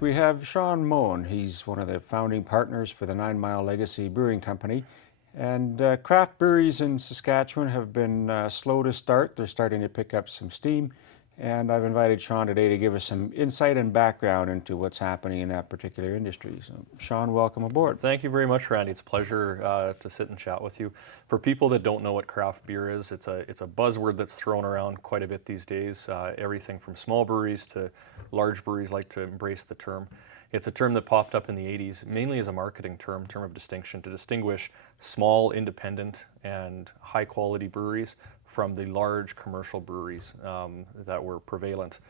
tonight we have Shawn Moen. He's one of the founding partners for the Mile Legacy Brewing Company. And craft breweries in Saskatchewan have been slow to start. They're starting to pick up some steam. And I've invited Shawn today to give us some insight and background into what's happening in that particular industry. So, Shawn, welcome aboard. Thank you very much, Randy. It's a pleasure to sit and chat with you. For people that don't know what craft beer is, it's a buzzword that's thrown around quite a bit these days. Everything from small breweries to large breweries like to embrace the term. It's a term that popped up in the 80s, mainly as a marketing term of distinction, to distinguish small, independent, and high-quality breweries from the large commercial breweries that were prevalent.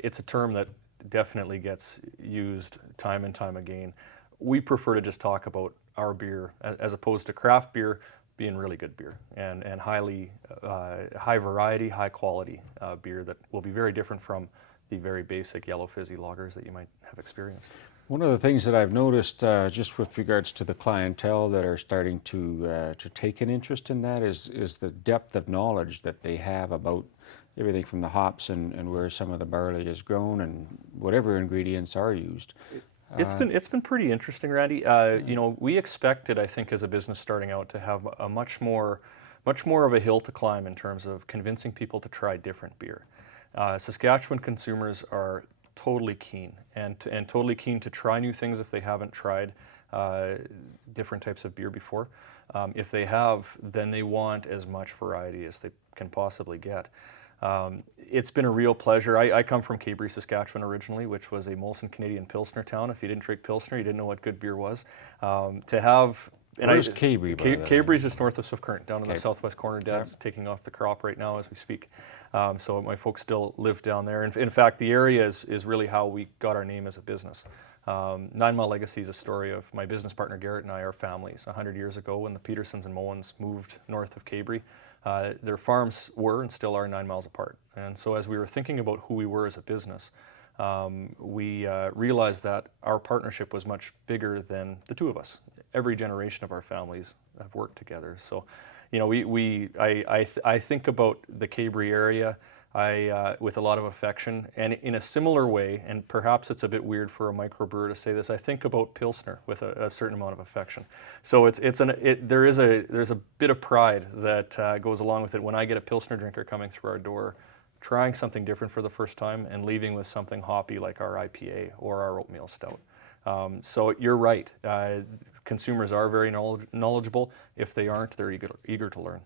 It's a term that definitely gets used time and time again. We prefer to just talk about our beer as opposed to craft beer being really good beer and highly high variety, high quality beer that will be very different from the very basic yellow fizzy lagers that you might have experienced. One of the things that I've noticed just with regards to the clientele that are starting to take an interest in that is the depth of knowledge that they have about everything from the hops and where some of the barley is grown and whatever ingredients are used. It's been pretty interesting, Randy. You know, we expected, I think, as a business starting out, to have a much more of a hill to climb in terms of convincing people to try different beer. Saskatchewan consumers are totally keen and totally keen to try new things if they haven't tried different types of beer before. If they have, then they want as much variety as they can possibly get. It's been a real pleasure. I come from Cabri, Saskatchewan originally, which was a Molson Canadian Pilsner town. If you didn't drink Pilsner, you didn't know what good beer was. To have... Where's Cabri? Cabri is just north of Swift Current, down in the Okay. southwest corner. Dad's taking off the crop right now as we speak. So my folks still live down there. In fact, the area is really how we got our name as a business. Mile Legacy is a story of my business partner Garrett and I, our families. 100 years ago when the Petersons and Moens moved north of Cabri, their farms were and still are 9 miles apart. And so as we were thinking about who we were as a business, we realized that our partnership was much bigger than the two of us. Every generation of our families have worked together. So, you know, I think about the Cabri area with a lot of affection, and in a similar way, and perhaps it's a bit weird for a microbrewer to say this, I think about Pilsner with a certain amount of affection. So there's a bit of pride that goes along with it when I get a Pilsner drinker coming through our door, trying something different for the first time and leaving with something hoppy like our IPA or our oatmeal stout. So you're right. Consumers are very knowledgeable. If they aren't, they're eager to learn.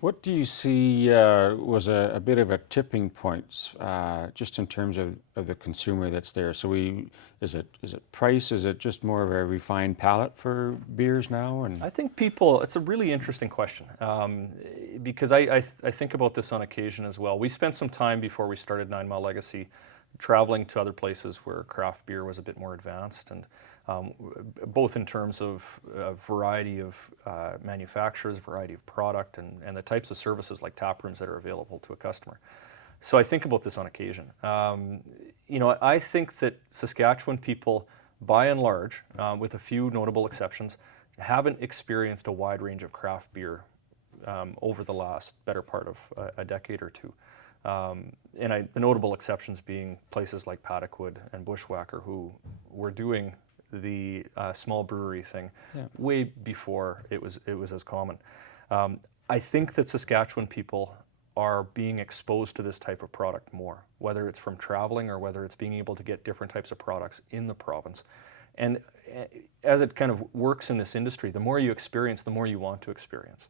What do you see was a bit of a tipping point, just in terms of the consumer that's there? So is it price? Is it just more of a refined palate for beers now? And I think it's a really interesting question, because I think about this on occasion as well. We spent some time before we started 9 Mile Legacy traveling to other places where craft beer was a bit more advanced, and both in terms of variety of manufacturers, variety of product, and the types of services like tap rooms that are available to a customer. So I think about this on occasion. You know, I think that Saskatchewan people, by and large, with a few notable exceptions, haven't experienced a wide range of craft beer over the last better part of a decade or two. The notable exceptions being places like Paddockwood and Bushwhacker, who were doing the small brewery thing way before it was as common. I think that Saskatchewan people are being exposed to this type of product more, whether it's from traveling or whether it's being able to get different types of products in the province. And as it kind of works in this industry, the more you experience, the more you want to experience.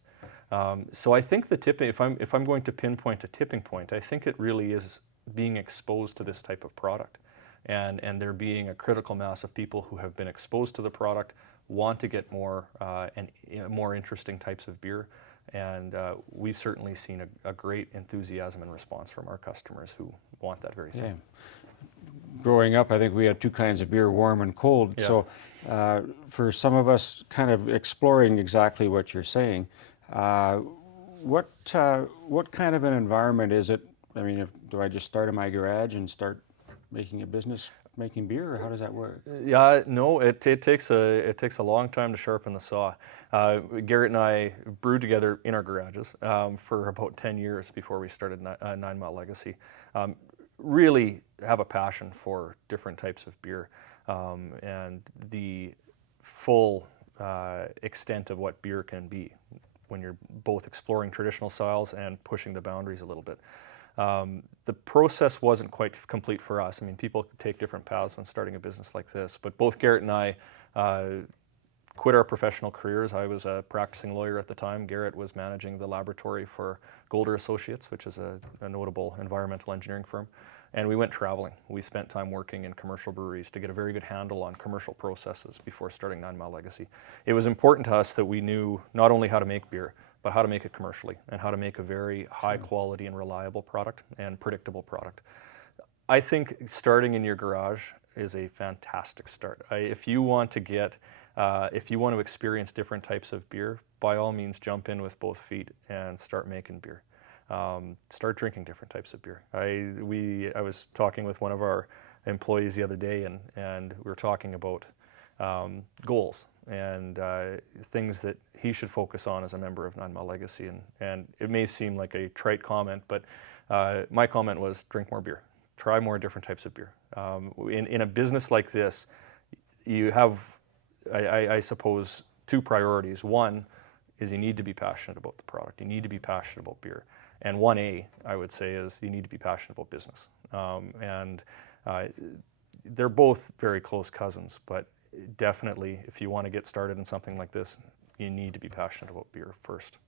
So I think the tipping, if I'm going to pinpoint a tipping point, I think it really is being exposed to this type of product, and there being a critical mass of people who have been exposed to the product, want to get more and more interesting types of beer, and we've certainly seen a great enthusiasm and response from our customers who want that very thing. yeah. Growing up, I think we had two kinds of beer, warm and cold. Yeah. So for some of us kind of exploring exactly what you're saying, what kind of an environment is it? I mean, do I just start in my garage and start making a business making beer, or how does that work? Yeah, no, it takes a long time to sharpen the saw. Garrett and I brewed together in our garages for about 10 years before we started 9 Mile Legacy. really have a passion for different types of beer, and the full extent of what beer can be when you're both exploring traditional styles and pushing the boundaries a little bit. The process wasn't quite complete for us. I mean, people could take different paths when starting a business like this, but both Garrett and I quit our professional careers. I was a practicing lawyer at the time. Garrett was managing the laboratory for Golder Associates, which is a notable environmental engineering firm. And we went traveling. We spent time working in commercial breweries to get a very good handle on commercial processes before starting 9 Mile Legacy. It was important to us that we knew not only how to make beer, but how to make it commercially and how to make a very high quality and reliable product and predictable product. I think starting in your garage is a fantastic start. If you want to experience different types of beer, by all means jump in with both feet and start making beer. Start drinking different types of beer. I was talking with one of our employees the other day, and we were talking about goals and things that he should focus on as a member of 9 Mile Legacy. And it may seem like a trite comment, but my comment was drink more beer. Try more different types of beer. In a business like this, you have, I suppose, two priorities. One is you need to be passionate about the product. You need to be passionate about beer. And 1A, I would say, is you need to be passionate about business. They're both very close cousins, but definitely if you want to get started in something like this, you need to be passionate about beer first.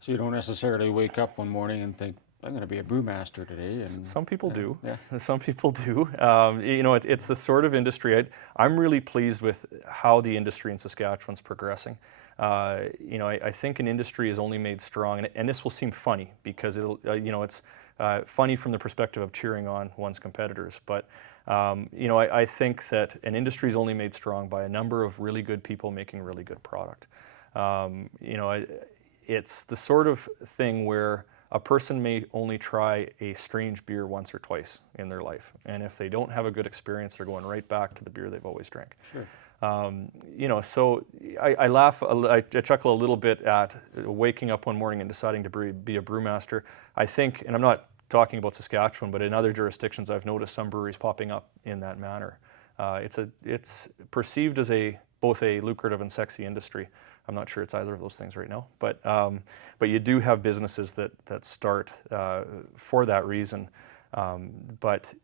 So you don't necessarily wake up one morning and think, I'm going to be a brewmaster today. And some people do. Yeah. Some people do. It's the sort of industry. I'm really pleased with how the industry in Saskatchewan's progressing. I think an industry is only made strong, and this will seem funny because it's funny from the perspective of cheering on one's competitors. But I think that an industry is only made strong by a number of really good people making really good product. It's the sort of thing where a person may only try a strange beer once or twice in their life, and if they don't have a good experience, they're going right back to the beer they've always drank. Sure. So I laugh, I chuckle a little bit at waking up one morning and deciding to be a brewmaster. I think, and I'm not talking about Saskatchewan, but in other jurisdictions, I've noticed some breweries popping up in that manner. It's perceived as both a lucrative and sexy industry. I'm not sure it's either of those things right now, but you do have businesses that start for that reason. But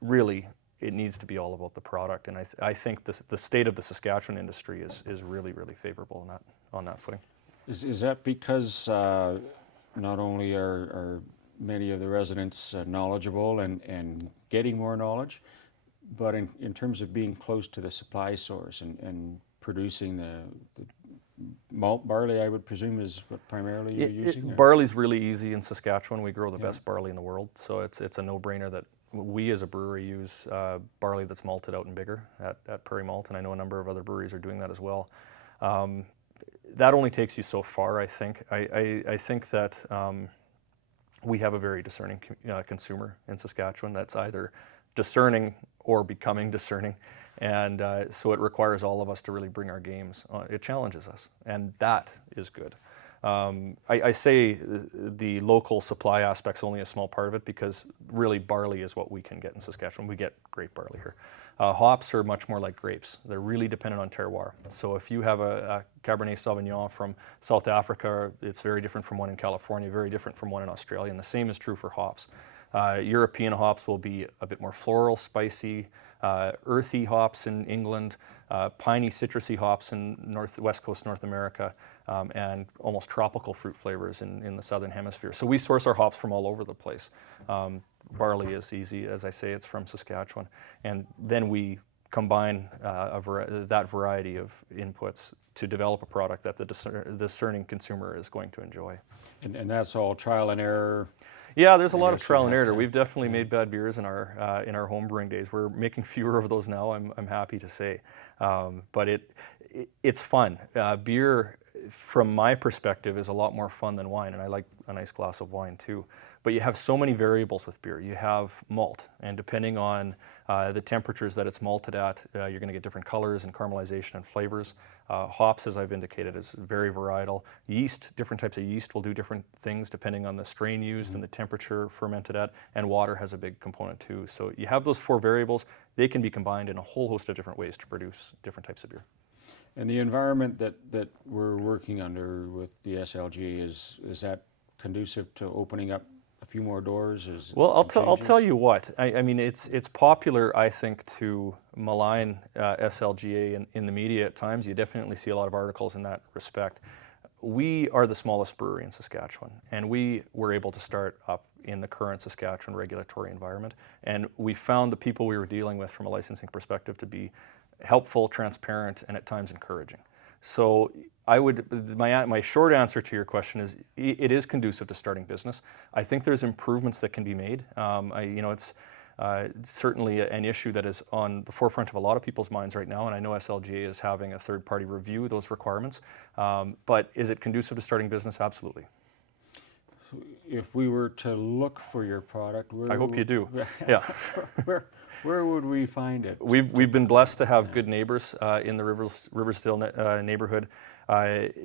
really, it needs to be all about the product, and I think the state of the Saskatchewan industry is really, really favorable on that footing. Is that because not only are many of the residents knowledgeable and getting more knowledge, but in terms of being close to the supply source and producing the malt barley, I would presume, is what primarily you're using? Barley's really easy in Saskatchewan. We grow the best barley in the world, so it's a no-brainer that we as a brewery use barley that's malted out and bigger at Prairie Malt, and I know a number of other breweries are doing that as well. That only takes you so far, I think. I think that we have a very discerning consumer in Saskatchewan that's either discerning or becoming discerning, and so it requires all of us to really bring our games. It challenges us, and that is good. I say the local supply aspect's only a small part of it because really barley is what we can get in Saskatchewan. We get great barley here. Hops are much more like grapes. They're really dependent on terroir. So if you have a Cabernet Sauvignon from South Africa, it's very different from one in California, very different from one in Australia, and the same is true for hops. European hops will be a bit more floral, spicy, earthy hops in England, piney, citrusy hops in West Coast North America, and almost tropical fruit flavors in the Southern Hemisphere. So we source our hops from all over the place. Barley is easy, as I say, it's from Saskatchewan. And then we combine that variety of inputs to develop a product that the discerning consumer is going to enjoy. And that's all trial and error? Yeah, there's a lot of trial and error. We've definitely made bad beers in our home brewing days. We're making fewer of those now, I'm happy to say. But it's fun. Beer, from my perspective, is a lot more fun than wine, and I like a nice glass of wine too. but you have so many variables with beer. You have malt, and depending on the temperatures that it's malted at, you're going to get different colors and caramelization and flavors. Hops, as I've indicated, is very varietal. Yeast, different types of yeast will do different things depending on the strain used and the temperature fermented at, and water has a big component too. So you have those 4 variables. They can be combined in a whole host of different ways to produce different types of beer. And the environment that we're working under with the SLG, is that conducive to opening up a few more doors? Well, I'll tell changes? you what. I mean, it's popular, I think, to malign SLGA in the media at times. You definitely see a lot of articles in that respect. We are the smallest brewery in Saskatchewan, and we were able to start up in the current Saskatchewan regulatory environment. And we found the people we were dealing with from a licensing perspective to be helpful, transparent, and at times encouraging. So my short answer to your question is it is conducive to starting business. I think there's improvements that can be made. It's certainly an issue that is on the forefront of a lot of people's minds right now, and I know SLGA is having a third-party review those requirements. But is it conducive to starting business? Absolutely. If we were to look for your product, I hope you do. Yeah. Where would we find it? We've been blessed to have good neighbors in the Riversdale neighborhood.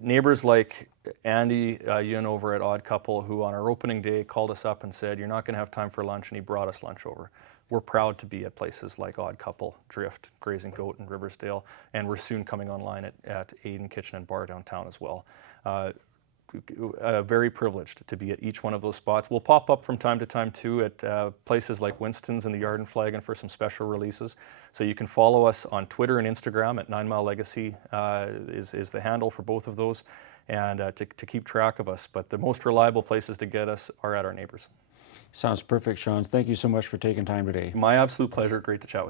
Neighbors like Andy Yun over at Odd Couple, who on our opening day called us up and said, "You're not going to have time for lunch," and he brought us lunch over. We're proud to be at places like Odd Couple, Drift, Grazing Goat, and Riversdale, and we're soon coming online at Aiden Kitchen and Bar downtown as well. Very privileged to be at each one of those spots. We'll pop up from time to time too at places like Winston's and the Yard and Flagon for some special releases. So you can follow us on Twitter and Instagram at 9 Mile Legacy is the handle for both of those, and to keep track of us. But the most reliable places to get us are at our neighbors. Sounds perfect, Shawn. Thank you so much for taking time today. My absolute pleasure. Great to chat with you.